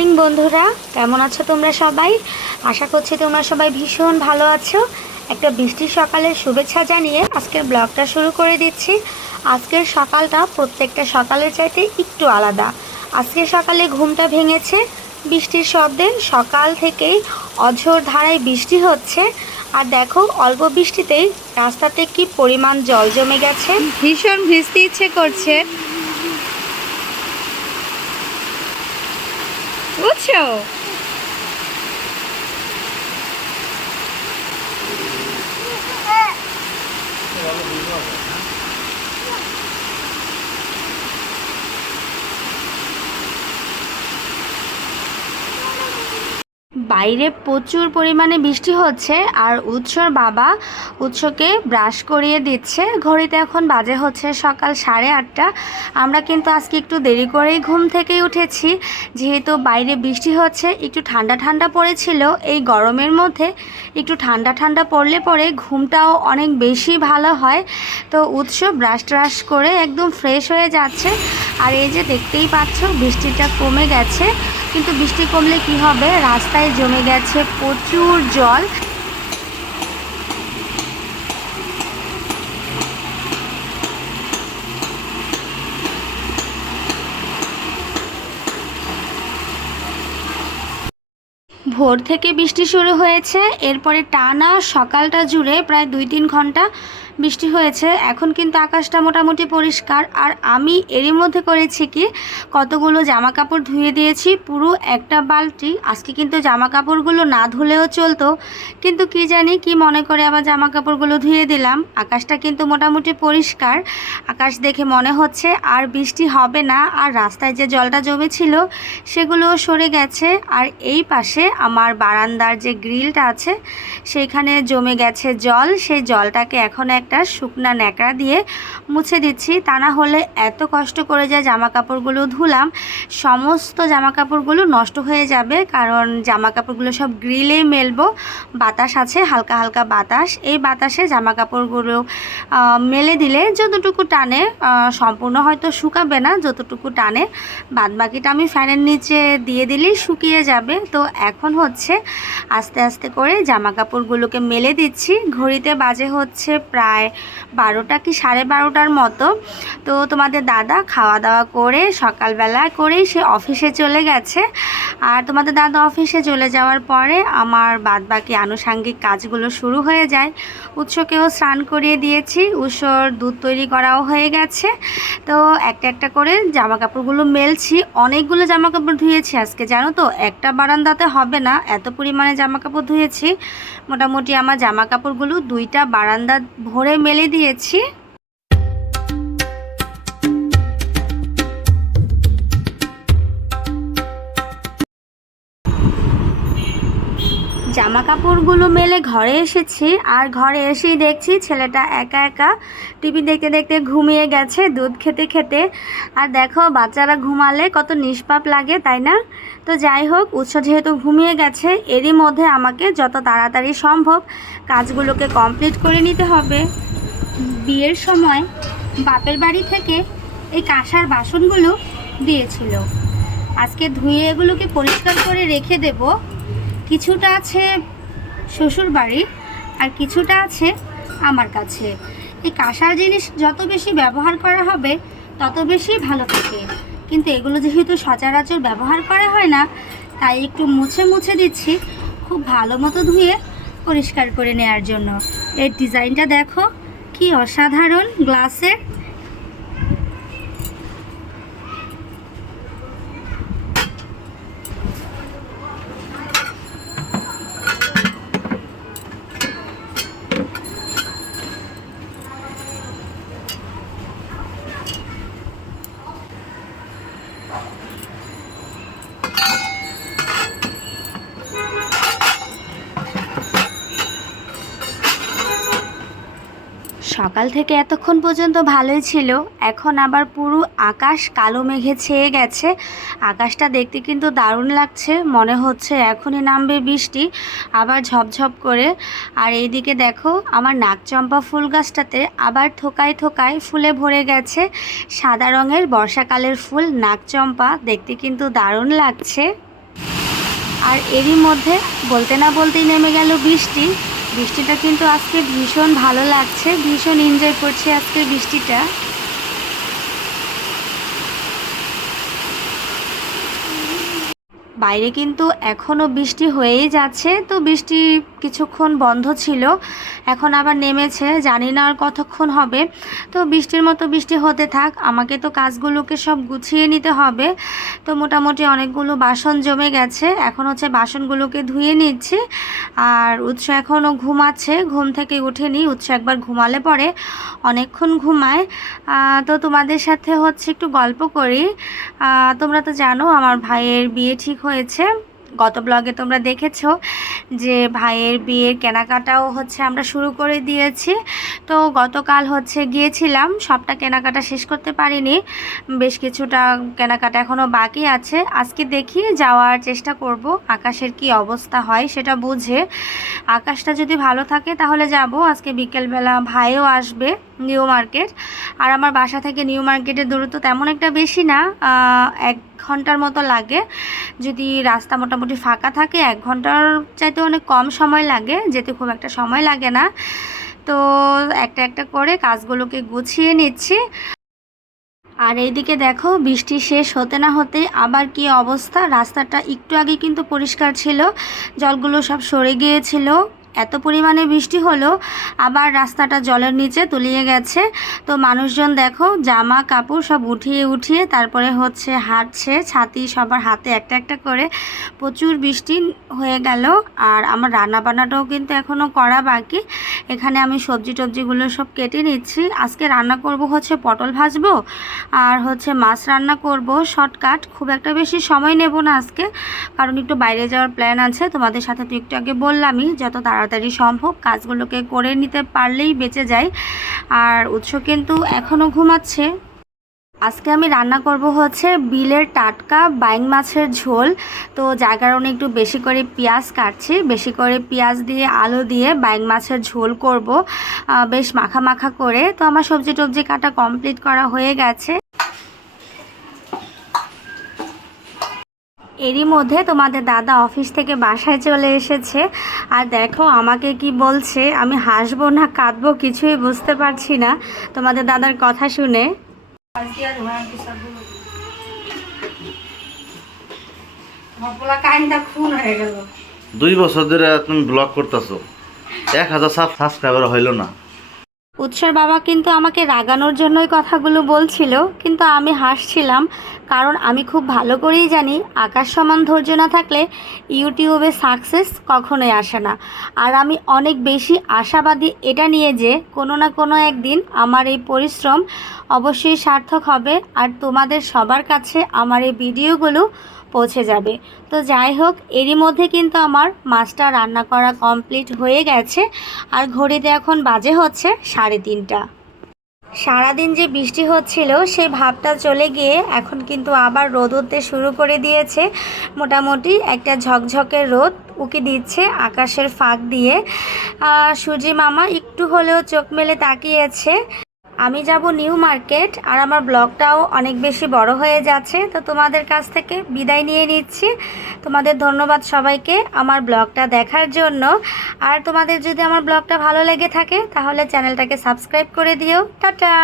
Morning, বন্ধুরা। কেমন আছো তোমরা সবাই? আশা করছি তোমরা সবাই ভীষণ ভালো আছো। একটা বৃষ্টির সকালের শুভেচ্ছা জানিয়ে আজকের ব্লগটা শুরু করে দিচ্ছি। আজকের সকালটা প্রত্যেকটা সকালের চাইতে একটু আলাদা। আজকের সকালে ঘুমটা ভেঙেছে, বৃষ্টির শব্দে। সকাল থেকেই অঝোর ধারায় বৃষ্টি হচ্ছে। আর দেখো, অল্প বৃষ্টিতেই রাস্তাতে কি পরিমাণ জল জমে গেছে। ভীষণ ভিজতে ইচ্ছে করছে। 球 বাইরে প্রচুর পরিমাণে বৃষ্টি হচ্ছে আর উৎসর বাবা উৎসকে ব্রাশ করিয়ে দিচ্ছে। ঘড়িতে এখন বাজে হচ্ছে সকাল সাড়ে আটটা। আমরা কিন্তু আজকে একটু দেরি করেই ঘুম থেকে উঠেছি। যেহেতু বাইরে বৃষ্টি হচ্ছে, একটু ঠান্ডা ঠান্ডা পড়েছিল। এই গরমের মধ্যে একটু ঠান্ডা ঠান্ডা পড়লে পরে ঘুমটাও অনেক বেশি ভালো হয়। তো উৎস ব্রাশ ট্রাশ করে একদম ফ্রেশ হয়ে যাচ্ছে। আর এই যে দেখতেই পাচ্ছ, বৃষ্টিটা কমে গেছে। কিন্তু বৃষ্টি কমলে কি হবে? রাস্তায় জমে গেছে প্রচুর জল। ভোর থেকে বৃষ্টি শুরু হয়েছে। এরপরে টানা সকালটা জুড়ে প্রায় দুই তিন ঘণ্টা বৃষ্টি হয়েছে, এখন কিন্তু আকাশটা মোটামুটি পরিষ্কার। আর আমি এরই মধ্যে করেছি কি, কতগুলো জামা কাপড় ধুয়ে দিয়েছি, পুরো একটা বালতি। আজকে কিন্তু জামা কাপড়গুলো না ধুলেও চলতো, কিন্তু কি জানি কি মনে করে আবার জামা কাপড়গুলো ধুয়ে দিলাম। আকাশটা কিন্তু মোটামুটি পরিষ্কার, আকাশ দেখে মনে হচ্ছে আর বৃষ্টি হবে না, আর রাস্তায় যে জলটা জমেছিল সেগুলোও সরে গেছে। আর এই পাশে আমার বারান্দার যে গ্রিলটা আছে, সেইখানে জমে গেছে জল। সেই জলটাকে এখন একটা শুকনা ন্যাকড়া দিয়ে মুছে দিচ্ছি। তা না হলে এত কষ্ট করে যে জামা কাপড়গুলো ধুলাম, সমস্ত জামা কাপড়গুলো নষ্ট হয়ে যাবে, কারণ জামা কাপড়গুলো সব গ্রিলেই মেলবো। বাতাস আছে, হালকা হালকা বাতাস। এই বাতাসে জামা কাপড়গুলো মেলে দিলে যতটুকু টানে সম্পূর্ণ হয়তো শুকাবে না, যতটুকু টানে বাদ বাকিটা আমি ফ্যানের নিচে দিয়ে দিলেই শুকিয়ে যাবে। তো এখন হচ্ছে আস্তে আস্তে করে জামা কাপড়গুলোকে মেলে দিচ্ছি। ঘড়িতে বাজে হচ্ছে প্রায় বারোটা কি সাড়ে বারোটার মতো। তো তোমাদের দাদা খাওয়া দাওয়া করে সকালবেলা করেই সে অফিসে চলে গেছে। আর তোমাদের দাদা অফিসে চলে যাওয়ার পরে আমার বাদ বাকি আনুষাঙ্গিক কাজগুলো শুরু হয়ে যায়। উৎসকেও স্নান করিয়ে দিয়েছি, উৎসর দুধ তৈরি করাও হয়ে গেছে। তো একটা একটা করে জামা কাপড়গুলো মেলছি, অনেকগুলো জামা কাপড় ধুয়েছি আজকে, জানো তো? একটা বারান্দাতে হবে না, এত পরিমাণে জামা কাপড় ধুয়েছি। মোটামুটি আমার জামা কাপড়গুলো দুইটা বারান্দা ভরে মেলে দিয়েছি। জামা কাপড়গুলো মেলে ঘরে এসেছি। আর ঘরে এসেই দেখছি ছেলেটা একা একা টিভি দেখতে দেখতে ঘুমিয়ে গেছে, দুধ খেতে খেতে। আর দেখো, বাচ্চারা ঘুমালে কত নিষ্পাপ লাগে, তাই না? তো যাই হোক, উৎস যেহেতু ঘুমিয়ে গেছে, এরই মধ্যে আমাকে যত তাড়াতাড়ি সম্ভব কাজগুলোকে কমপ্লিট করে নিতে হবে। বিয়ের সময় বাপের বাড়ি থেকে এই কাঁসার বাসনগুলো দিয়েছিল। আজকে ধুয়ে এগুলোকে পরিষ্কার করে রেখে দেব। কিছুটা আছে শ্বশুর বাড়ি আর কিছুটা আছে আমার কাছে। এই কাঁসার জিনিস যত বেশি ব্যবহার করা হবে, তত বেশি ভালো থাকে। কিন্তু এগুলো যেহেতু সচরাচর ব্যবহার করা হয় না, তাই একটু মুছে মুছে দিচ্ছি খুব ভালো মতো ধুয়ে পরিষ্কার করে নেওয়ার জন্য। এর ডিজাইনটা দেখো, কি অসাধারণ গ্লাসের সকাল থেকে এতক্ষণ পর্যন্ত ভালোই ছিল। এখন আবার পুরো আকাশ কালো মেঘে ছেয়ে গেছে। আকাশটা দেখতে কিন্তু দারুণ লাগছে। মনে হচ্ছে এখনই নামবে বৃষ্টি। আবার ঝপঝপ করে। আর এইদিকে দেখো, আমার নাকচম্পা ফুল গাছটাতে আবার থোকায় থোকায় ফুলে ভরে গেছে। সাদা রঙের বর্ষাকালের ফুল নাকচম্পা দেখতে কিন্তু দারুণ লাগছে। আর এরই মধ্যে বলতে না বলতেই নেমে গেল বৃষ্টি। বৃষ্টিটা কিন্তু আজকে ভীষণ ভালো লাগছে ভীষণ এনজয় করছে আজকে বৃষ্টিটা। বাইরে কিন্তু এখনও বৃষ্টি হয়েই যাচ্ছে, তো বৃষ্টি কিছুক্ষণ বন্ধ ছিল, এখন আবার নেমেছে, জানি না আর কতক্ষণ হবে। তো বৃষ্টির মতো বৃষ্টি হতে থাক, আমাকে তো কাজগুলোকে সব গুছিয়ে নিতে হবে। তো মোটামুটি অনেকগুলো বাসন জমে গেছে, এখন হচ্ছে বাসনগুলোকে ধুয়ে নিচ্ছি, আর উৎস এখনও ঘুমাচ্ছে, ঘুম থেকে উঠেনি, উৎস একবার ঘুমালে পরে অনেকক্ষণ ঘুমায়। তো তোমাদের সাথে হচ্ছে একটু গল্প করি। তোমরা তো জানো, আমার ভাইয়ের বিয়ে ঠিক হয়েছে। গত ব্লগে তোমরা দেখেছ যে ভাইয়ের বিয়ের কেনাকাটাও হচ্ছে আমরা শুরু করে দিয়েছি। তো গতকাল হচ্ছে গিয়েছিলাম, সবটা কেনাকাটা শেষ করতে পারিনি। বেশ কিছুটা কেনাকাটা এখনও বাকি আছে। আজকে দেখি যাওয়ার চেষ্টা করব, আকাশের কি অবস্থা হয় সেটা বুঝে। আকাশটা যদি ভালো থাকে তাহলে যাব। আজকে বিকেলবেলা ভাইও আসবে। New market. আর আমার বাসা থেকে নিউ মার্কেটের দূরত্ব তেমন একটা বেশি না এক ঘণ্টার মতো লাগে। যদি রাস্তা মোটামুটি ফাঁকা থাকে, এক ঘণ্টার চাইতে অনেক কম সময় লাগে, যেতে খুব একটা সময় লাগে না। তো একটা একটা করে কাজগুলোকে গুছিয়ে নিচ্ছি। আর এইদিকে দেখো, বৃষ্টি শেষ হতে না হতে আবার কি অবস্থা? রাস্তাটা একটু আগে কিন্তু পরিষ্কার ছিল, জলগুলো সব সরে গিয়েছিল। এত পরিমাণে বৃষ্টি হলো, আবার রাস্তাটা জলের নিচে তলিয়ে গেছে। তো মানুষজন দেখো, জামা, কাপড় সব উঠিয়ে উঠিয়ে তারপরে হচ্ছে হাঁটছে, ছাতি সবার হাতে একটা একটা করে। প্রচুর বৃষ্টি হয়ে গেল, আর আমার রান্না বান্নাটাও কিন্তু এখনও করা বাকি। এখানে আমি সবজি টবজিগুলো সব কেটে নিচ্ছি। আজকে রান্না করব হচ্ছে পটল ভাজবো, আর হচ্ছে মাছ রান্না করব, শর্টকাট। খুব একটা বেশি সময় নেব না আজকে, কারণ একটু বাইরে যাওয়ার প্ল্যান আছে। তোমাদের সাথে তো একটু আগে বললামই, যত তাড়াতাড়ি সম্ভব। কাজগুলোকে করে নিতে পারলেই বেঁচে যায়। আর উৎস কিন্তু এখনও ঘুমাচ্ছে। আজকে আমি রান্না করব হচ্ছে বিলের টাটকা বাইং মাছের ঝোল। তো যার কারণে একটু বেশি করে পেঁয়াজ কাটছি। বেশি করে পেঁয়াজ দিয়ে, আলু দিয়ে বাইং মাছের ঝোল করব। বেশ মাখা মাখা করে। তো আমার সবজি টবজি কাটা কমপ্লিট করা হয়ে গেছে। এরই মধ্যে তোমাদের দাদা অফিস থেকে বাসায় চলে এসেছে। আর দেখো, আমাকে কি বলছে? আমি হাসবো না, কাঁদবো, কিছুই বুঝতে পারছি না। তোমাদের দাদার কথা শুনে। দুই বছর ধরে তুমি ব্লগ করতেছো। এক হাজার সাবস্ক্রাইবার হইল না। উৎসর বাবা কিন্তু আমাকে রাগানোর জন্যই কথাগুলো বলছিল, কিন্তু আমি হাসছিলাম, কারণ আমি খুব ভালো করেই জানি আকাশ সমান ধৈর্য না থাকলে ইউটিউবে সাকসেস কখনোই আসে না। আর আমি অনেক বেশি আশাবাদী এটা নিয়ে যে কোনো না কোনো একদিন আমার এই পরিশ্রম অবশ্যই সার্থক হবে, আর তোমাদের সবার কাছে আমার এই ভিডিওগুলো পৌঁছে যাবে। তো যাই হোক, এরই মধ্যে কিন্তু আমার মাছটা রান্না করা কমপ্লিট হয়ে গেছে। আর ঘড়িতে এখন বাজে হচ্ছে সাড়ে তিনটা। সারাদিন যে বৃষ্টি হচ্ছিল সেই ভাবটা চলে গিয়ে এখন কিন্তু আবার রোদ উঠতে শুরু করে দিয়েছে। মোটামুটি একটা ঝকঝকে রোদ উকি দিচ্ছে আকাশের ফাঁক দিয়ে। সূর্যি মামা একটু হলেও চোখ মেলে তাকিয়েছে। আমি যাব নিউ মার্কেট আর আমার ব্লগটাও অনেক বেশি বড় হয়ে যাচ্ছে, তো তোমাদের কাছ থেকে বিদায় নিয়ে নিচ্ছি। তোমাদের ধন্যবাদ সবাইকে আমার ব্লগটা দেখার জন্য। আর তোমাদের যদি আমার ব্লগটা ভালো লেগে থাকে, তাহলে চ্যানেলটাকে সাবস্ক্রাইব করে দিও। টাটা!